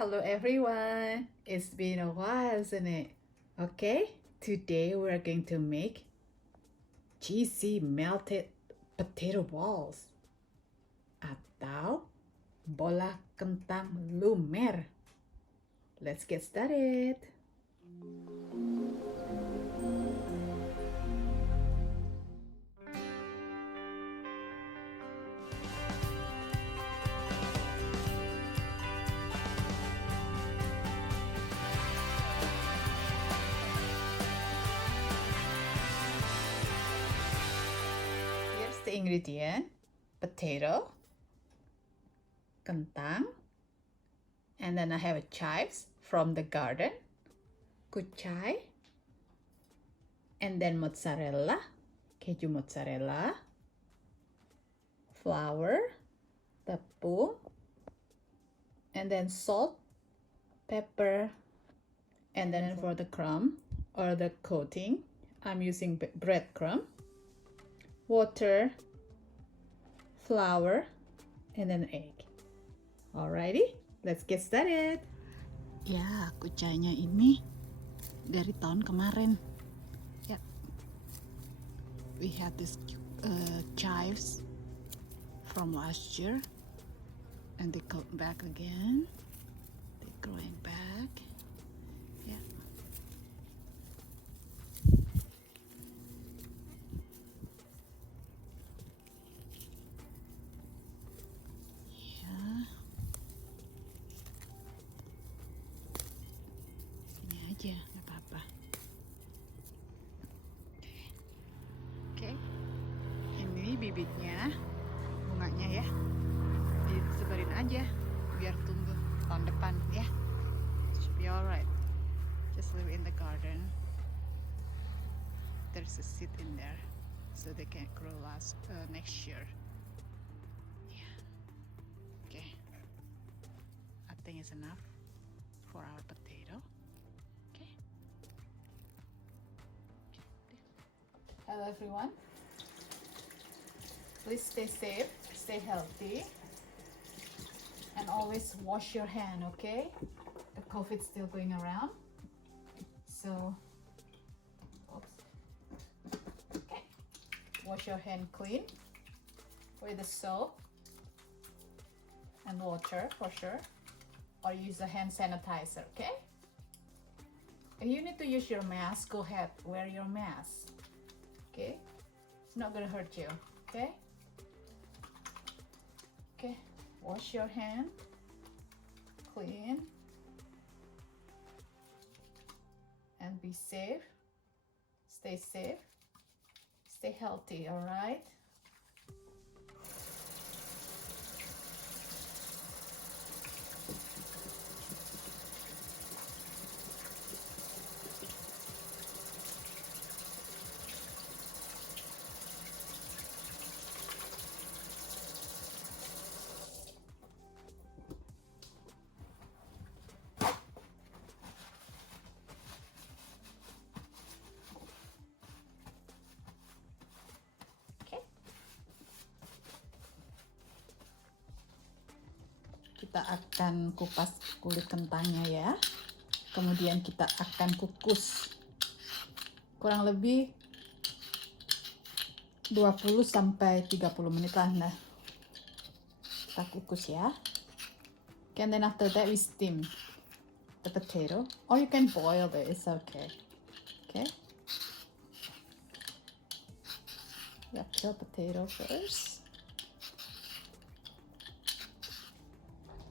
Hello everyone, it's been a while, isn't it? Okay, today we're going to make cheesy melted potato balls atau bola kentang lumer. Let's get started. The ingredient: potato, kentang, and then I have a chives from the garden, kucai, and then mozzarella, keju mozzarella, flour, tepung, and then salt, pepper, and then for the crumb or the coating, I'm using breadcrumb, water, flour, and then egg. Alrighty, let's get started. Ya, kucainya ini dari tahun kemarin. Ya, we had this chives from last year, and they come back again. They're growing back. Ya. Aja, nggak apa-apa. Oke. Ini bibitnya, bunganya ya. Disebarin aja biar tumbuh tahun depan ya. Should be alright. Just live in the garden. There's a seed in there, so they can grow next year. Yeah. Okay. I think it's enough for our potato. Hello everyone. Please stay safe, stay healthy, and always wash your hand, okay? The COVID's still going around. So, oops. Okay. Wash your hand clean with the soap and water for sure. Or use a hand sanitizer, okay? If you need to use your mask, go ahead, wear your mask. Okay, it's not gonna hurt you. Okay, wash your hand clean and be safe, stay healthy. All right. Kita akan kupas kulit kentangnya ya. Kemudian kita akan kukus kurang lebih 20 sampai 30 menit lah. Nah, kita kukus ya. And then after that we steam the potato, or you can boil it, it's okay. Okay. We peel potato first.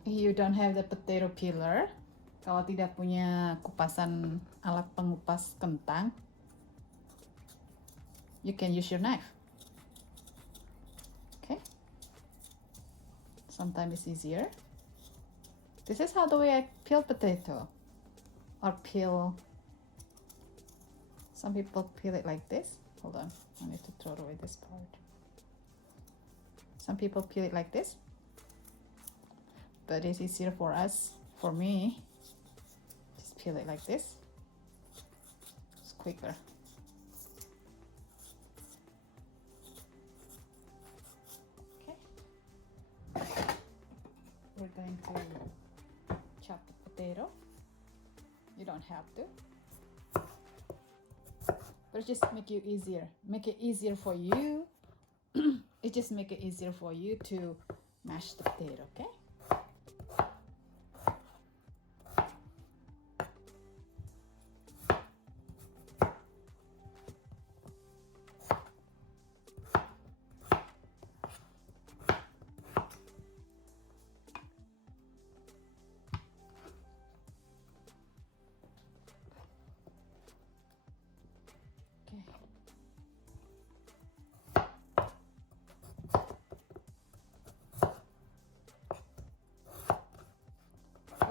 You don't have the potato peeler, kalau tidak punya kupasan alat pengupas kentang, you can use your knife. Okay, sometimes it's easier. This is how the way I peel potato, or peel. Some people peel it like this. Hold on, I need to throw away this part. Some people peel it like this, but it's easier for us, for me, just peel it like this. It's quicker. Okay. We're going to chop the potato. You don't have to, but just make it easier for you. It just make it easier for you to mash the potato, okay?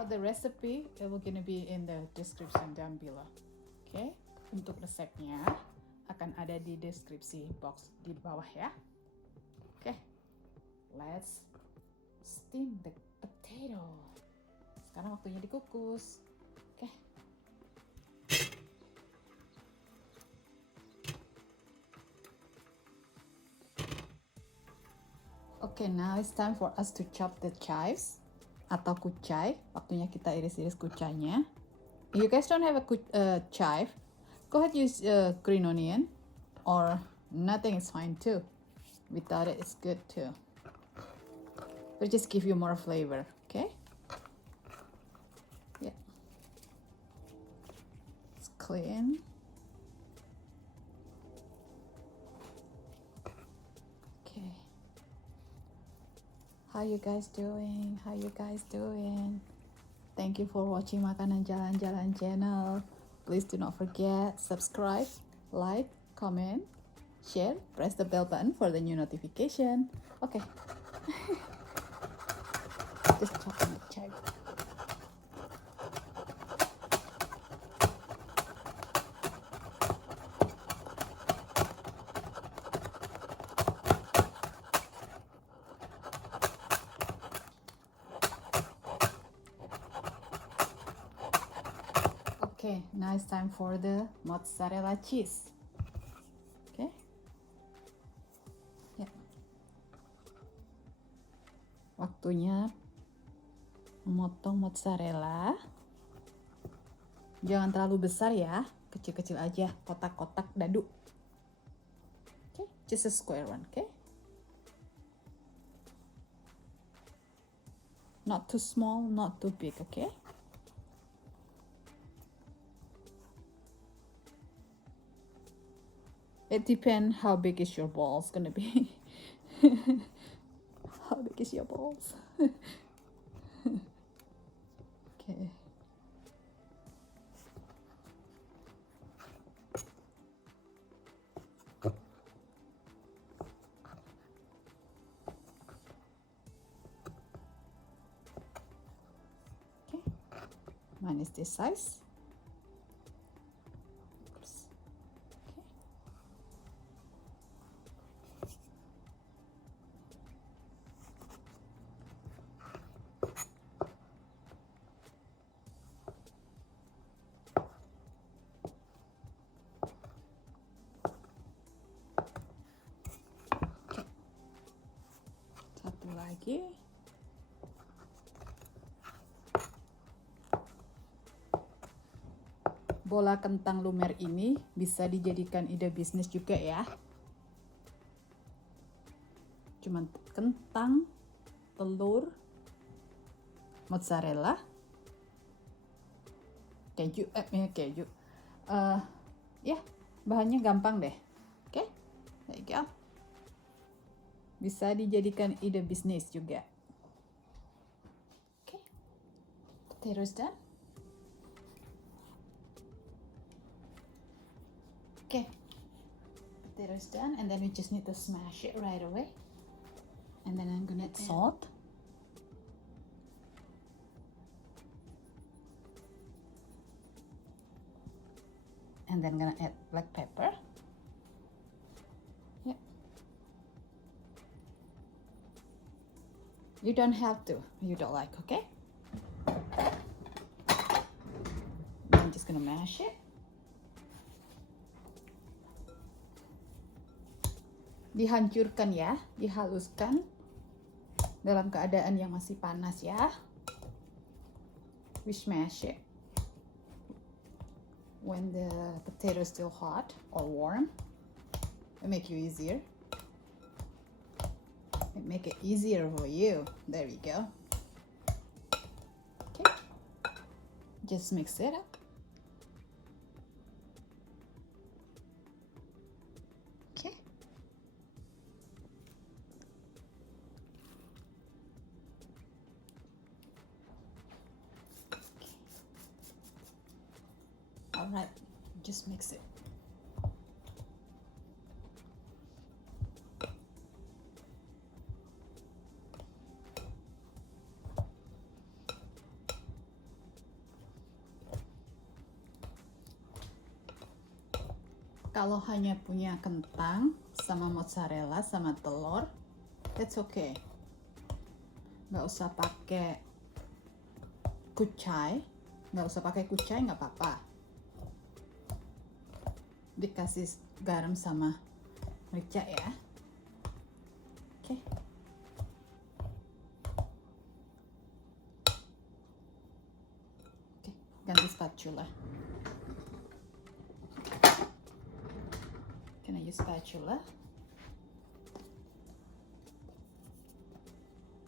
The recipe it will gonna be in the description down below. Okay, untuk resepnya akan ada di deskripsi box di bawah ya. Okay, let's steam the potato. Sekarang waktunya dikukus. Okay. Okay, now it's time for us to chop the chives atau kucai. Waktunya kita iris-iris kucainya. If you guys don't have a chive, go ahead use green onion or nothing is fine too. Without it, it's good too. But just give you more flavor, okay? Yeah. It's clean. Okay. How you guys doing? How you guys doing? Thank you for watching Makanan Jalan-Jalan channel. Please do not forget subscribe, like, comment, share, press the bell button for the new notification. Okay. Just chopping the chive. Okay, now it's time for the mozzarella cheese. Okay. Ya. Waktunya memotong mozzarella. Jangan terlalu besar ya, kecil-kecil aja, kotak-kotak dadu. Okay, just a square one, okay? Not too small, not too big, okay? It depends how big is your balls gonna be. How big is your balls? Okay. Okay. Mine is this size. Satu lagi. Bola kentang lumer ini bisa dijadikan ide bisnis juga ya. Cuman kentang, telur, mozzarella, keju, ya bahannya gampang deh. Oke, there you go. Bisa dijadikan ide bisnis juga. Oke, potatoes done. Okay, potatoes done, and then we just need to smash it right away. And then I'm gonna add salt. And then gonna add black pepper. Yeah. You don't have to, you don't like, okay? I'm just gonna mash it. Dihancurkan ya, dihaluskan dalam keadaan yang masih panas ya. we smash it when the potato is still hot or warm. It make you easier. It make it easier for you. There we go. Okay, just mix it up. Okay. All right, just mix it. Kalau hanya punya kentang sama mozzarella sama telur, that's okay. Nggak usah pakai kucai, nggak apa-apa. Dikasih garam sama merica ya. Oke. Oke, ganti spatula. Can I use spatula?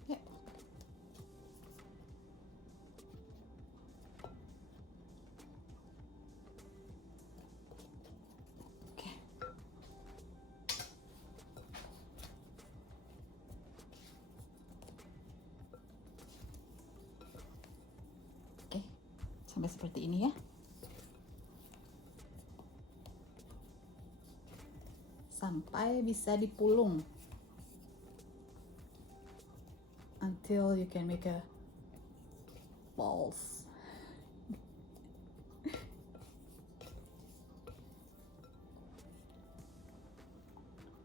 Yep. Okay. Oke, sampai seperti ini ya. Sampai bisa dipulung until you can make a balls.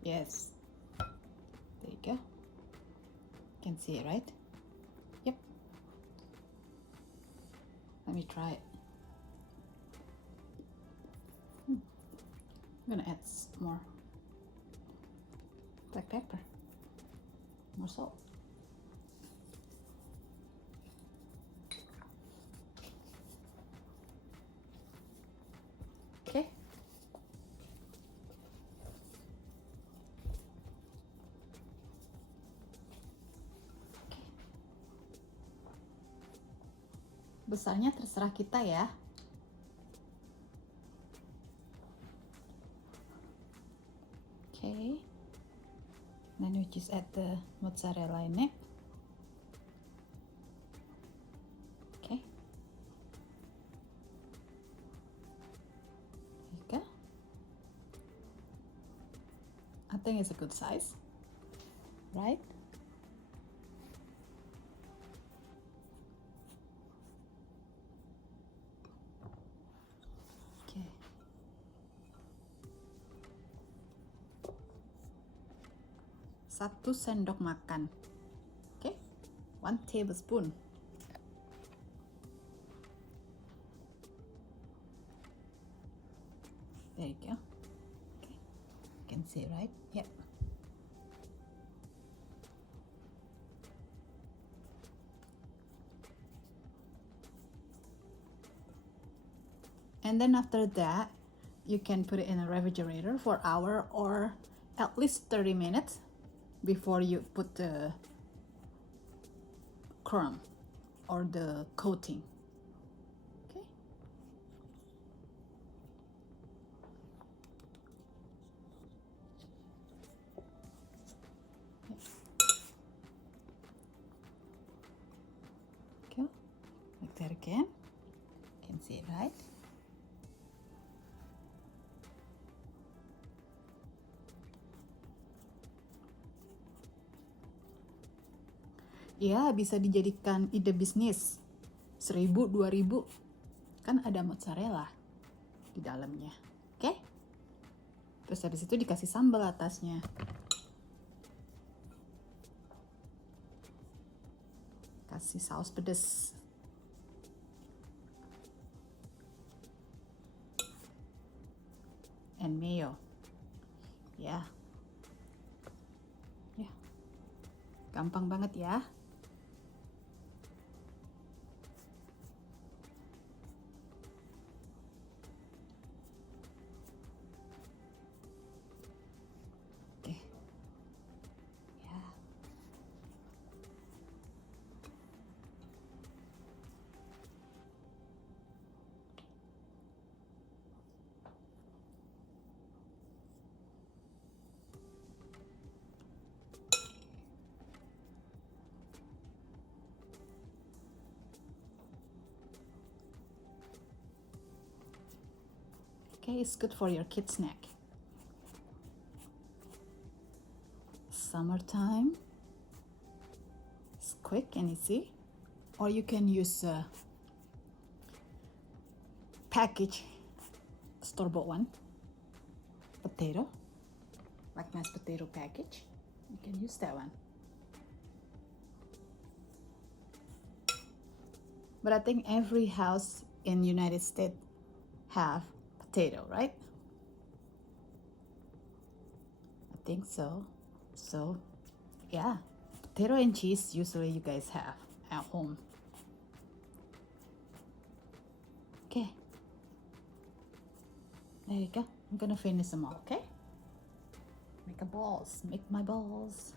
Yes, there you go. You can see it, right? Yep. Let me try it. I'm gonna add more black pepper, more salt. Okay. Besarnya terserah kita ya. Okay. Then we just add the mozzarella in it. Okay. There you go. I think it's a good size, right? Okay. 1 sendok makan. Okay, 1 tablespoon. There you go. Okay, you can see, right? Yep. And then after that, you can put it in a refrigerator for an hour or at least 30 minutes before you put the crumb or the coating. Okay. Okay. Like that again. You can see it, right? Ya, bisa dijadikan ide bisnis. 1.000, 2.000. Kan ada mozzarella di dalamnya. Oke? Terus habis itu dikasih sambal atasnya. Kasih saus pedas. And mayo. Ya. Ya. Gampang banget ya. Okay, it's good for your kid snack. Summertime. It's quick and easy. Or you can use a package, store-bought one, potato, like mashed potato package. You can use that one. But I think every house in United States have potato, right? I think so. So, yeah, potato and cheese usually you guys have at home. Okay. There you go. I'm gonna finish them all, okay? Make a balls. Make my balls.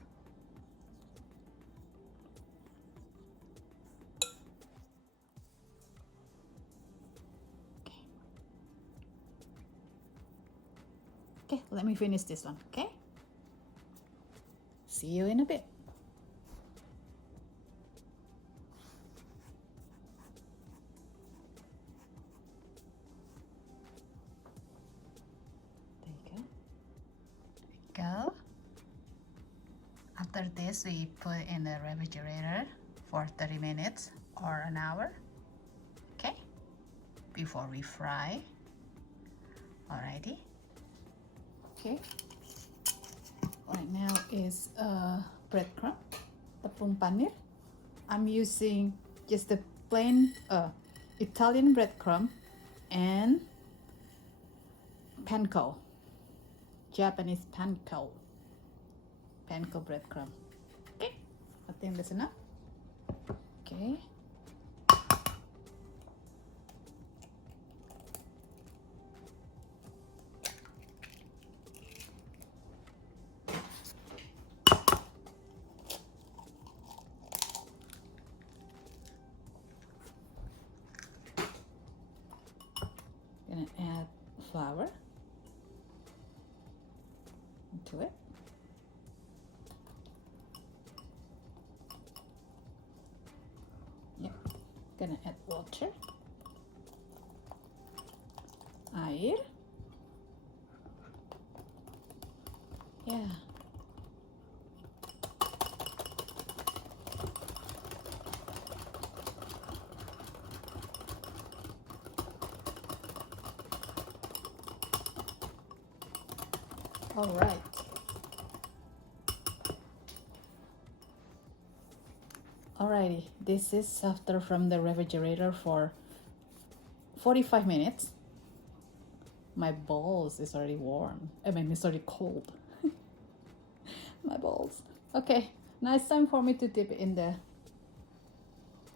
Okay, let me finish this one, okay? See you in a bit. There you go. There you go. After this, we put in the refrigerator for 30 minutes or an hour, okay? Before we fry. Alrighty. Okay, right now is breadcrumb, tepung panir. I'm using just the plain Italian breadcrumb and panko, Japanese panko breadcrumb. Okay, I think that's enough. Okay. Gonna add flour into it. Yep. Gonna add water, air. Yeah. All right. Alrighty, this is after from the refrigerator for 45 minutes. My balls is already warm. I mean, it's already cold. My balls. Okay, now it's time for me to dip it in the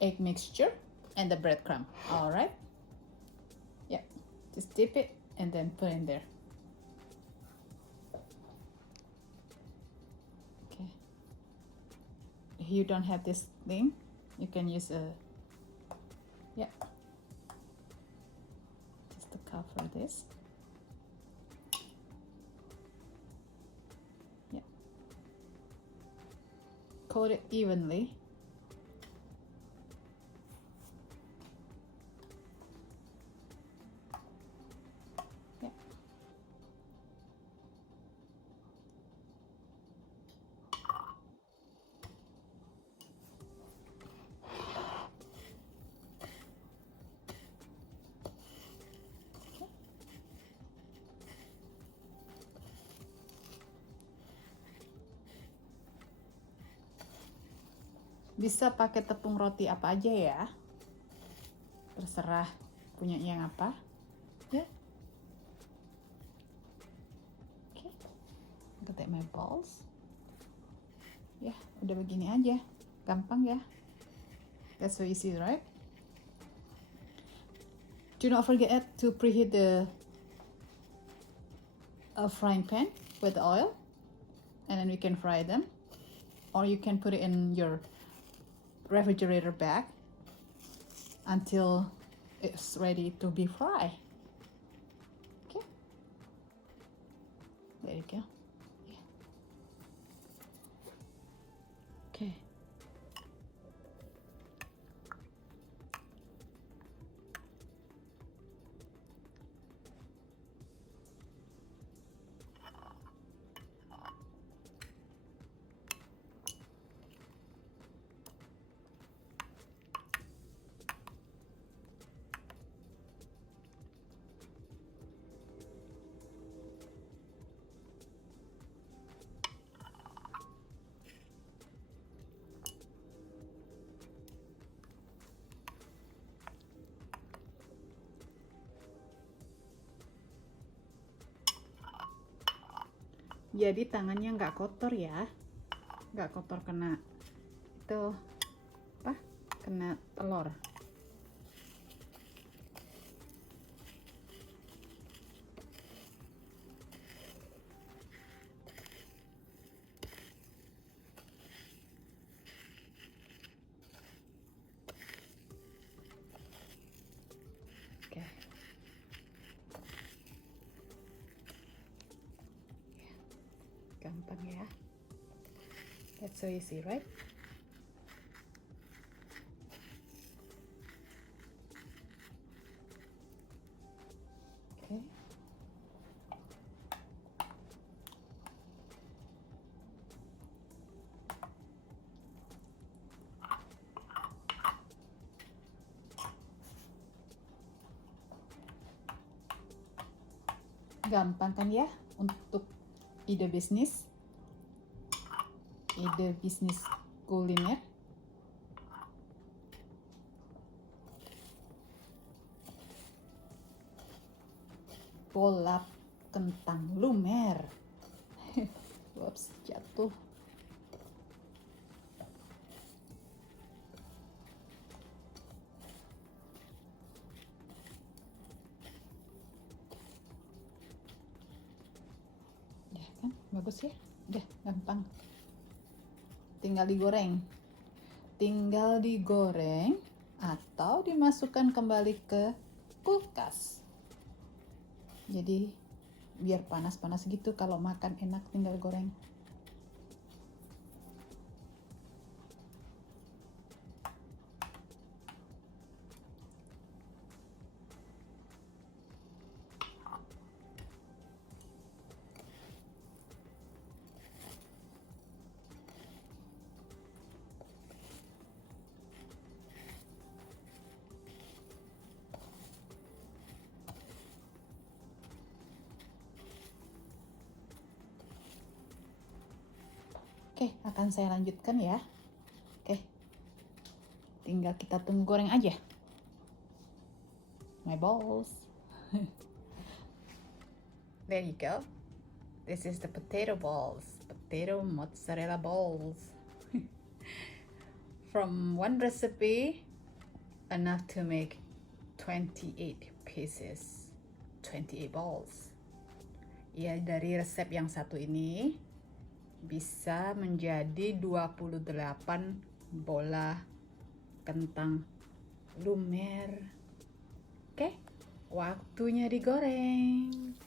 egg mixture and the breadcrumb. All right. Yeah, just dip it and then put in there. Okay. If you don't have this thing, you can use a, yeah, just to cover this. Yeah. Coat it evenly. Yeah. Bisa pakai tepung roti apa aja ya, terserah punya yang apa ya. Oke, look at my balls. Ya, udah begini aja, gampang ya. That's so easy, right? Do not forget to preheat the frying pan with oil, and then we can fry them, or you can put it in your refrigerator bag until it's ready to be fried. Okay, there you go. Yeah. Okay. Jadi tangannya nggak kotor ya, nggak kotor kena itu apa? Kena telur. Oke. Gampang ya. That's so easy, right? Okay. Gampang kan ya untuk ide bisnis kuliner. Bola kentang lumer. Whoops, jatuh. Ya kan, bagus ya. Udah gampang. Tinggal digoreng atau dimasukkan kembali ke kulkas. Jadi biar panas-panas gitu, kalau makan enak tinggal goreng. Oke, akan saya lanjutkan ya. Oke, tinggal kita tunggu goreng aja. My balls. There you go. This is the potato balls. Potato mozzarella balls. From one recipe, enough to make 28 pieces. 28 balls. Ya, dari resep yang satu ini bisa menjadi 28 bola kentang lumer. Oke, waktunya digoreng.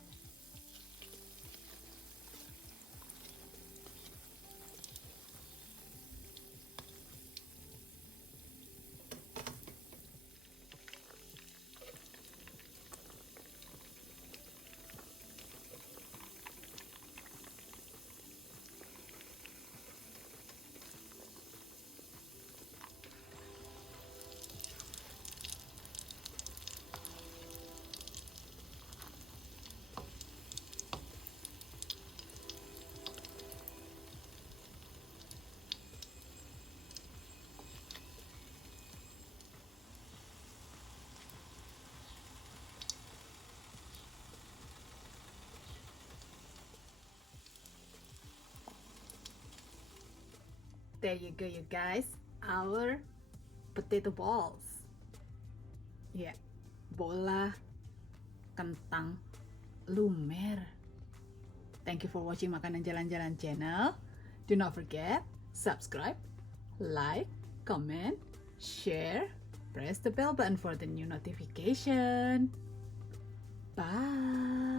There you go, you guys. Our potato balls. Ya, yeah, bola kentang lumer. Thank you for watching Makanan Jalan-Jalan channel. Do not forget, subscribe, like, comment, share, press the bell button for the new notification. Bye.